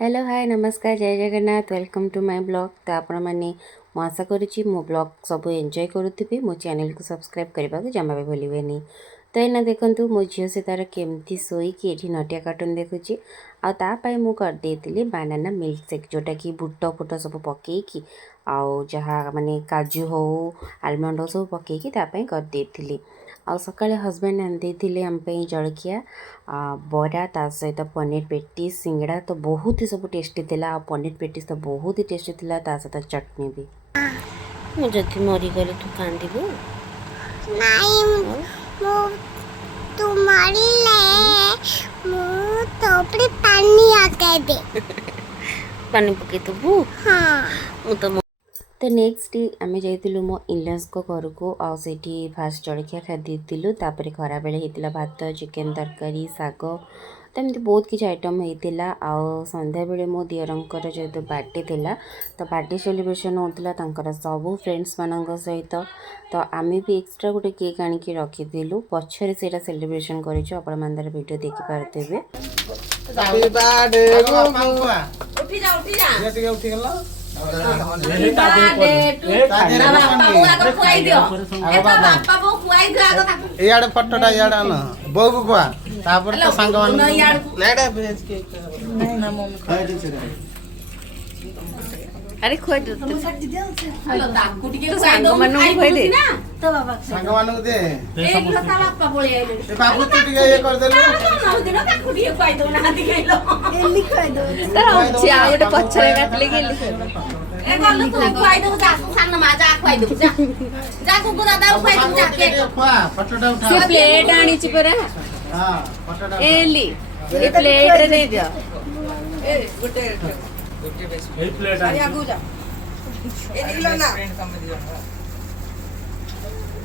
Hello hi नमस्कार जय Jagannath welcome to my blog. तो आपण मैंने मु आशा करुच्ची मो ब्लॉग सब एंजॉय करुवे मो चैनल को सब्सक्राइब करने को जमा भी भूलें। तो एना देखो मो झील से तार केमती शोईकी ये नटिया कार्टून देखुची आपाई मुझे बानाना मिल्क शेक जोटा कि बुट फुट सब पकईकी आउ जहाँ माने काजू हो आलमंड हो सब पकईकी करदेली। आ सका हजबैंड आनी आम जलखिया बरा ता सहित पनीर पेटिस सिंगड़ा तो बहुत ही सब टेस्टी थिला। पनीर पेटिस तो बहुत ही टेस्टी थिला ता सहित चटनी भी। मुझे मरी गले तू कांदीबू तू मरिले मु तो पे पानी आके दे पानी पके देबू। हां तो नेक्स्ट डे आम जाइलु मो इनलॉज को घर को आठी फास्ट जलखिया खाई तापर खरा बेले होता भात चिकेन तरकारी शाग तो एमती बहुत किसी आइटम होता। आउ संध्या बेले मो दियरंकर जेहेतु बर्थडे थिला तो बर्थडे सेलिब्रेशन होता सब फ्रेंड्स मान सहित तो आम भी एक्सट्रा गोटे केक आनिकी रखीलु पछरे से सेलिब्रेशन कर वीडियो देखी पारे। इयाडे फटोटा इयाडे न बो को कुआ तापर तो संग मान नाडा भेज के अरे खोय दे हेलो ताकू टिके तो संग मानु खोय दे तो बाबा संग मानु दे ए लता बापा बोले आइले ए बाबू तू टिके ये कर देलु ना दिन ताकू टिके खोय दो ना दिखैलो ए लिखाय दो तर छी आ गोटे पछरे काटले गेली ए गल्ल तू खोय दो जा सान माजा खोय दो जा जा को दादा खोय दो जा के फटोटा उठा से प्लेट आनी छी परा। हां फटोटा ए ली ए प्लेट रे दे दियो ए गुटे ए प्लेट आ आगु जा ए निकलो ना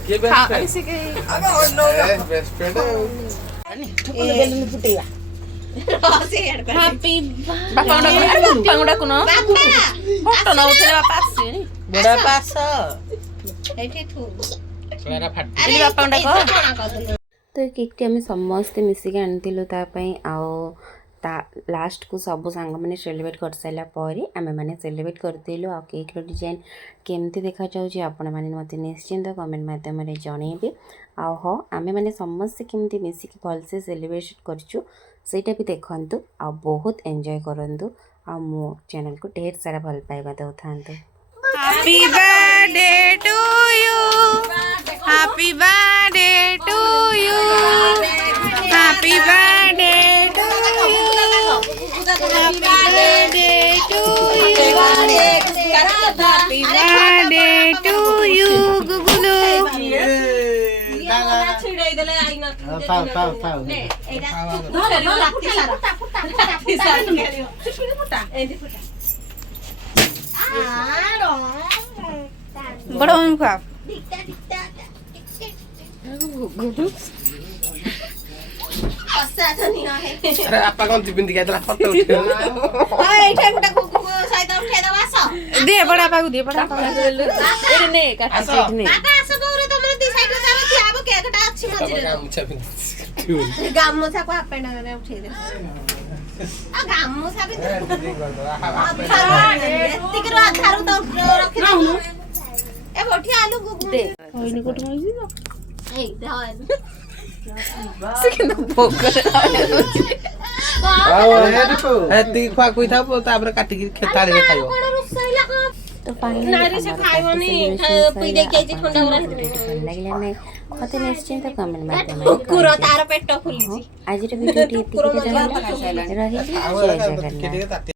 के बेस्ट इसी के अबे नो बेस्ट फ्रेंड ए बेलुन फुटेगा हैप्पी बापा गुडा कुनो फोटो न उठे बापा आसी नी बड़ा पास एठी थू मेरा फट अरे बापा गुडा को तो केक टी हम समस्त मिसिक आनिथिलु ता पई आओ ता लास्ट को सब सांग मैंने सेलिब्रेट कर सारा पर आम मैंने सेलिब्रेट करदेलु। आ केक रो डिजाइन केमती देखा जाउछि आपण माने मते निश्चिंत कमेंट माध्यम रे जणेबे। आ हो आमे माने समस्त केमती मिसिक भल से सेलिब्रेट करछु सेटा भी देखंतु आ बहुत एंजॉय करंतु आ मो चैनल को ढेर सारा भल पाइबा दउथांतु। Happy birthday to you happy birthday to you happy birthday Happy birthday to you. Happy birthday to you, Gugulu. बड़ा मुखा अरे आपा कौन ती बिंदी गया फोटो उठे हां एठा गुटा साइड उठे दवास दे बड़ा पागु दे बड़ा पागु ए ने काट ने काका आसो गौरे तमरे दी साइड तार थियाबो केकटा अछि मझिरे गामछा बिंदी गामछा को हापेंड रे उठे दे आ गामछा भी एतिक रो आधारु तो रखि रहनु ए बठी आलू गुगु दे होइनी कोठ मइसी ए दे सिकिन पोकर आओ हे देखो एती खा कोइ था तापर काटी के खेताले रे खाइयो कोन रुसैला का तो पानी नारी से खाइबनी पी दे के ठंडा होला लागला नै मते निश्चिंत कमेंट माध्यम कुकुर तार पेट खुलिछि आज वीडियो टी रही जय जगन्नाथ।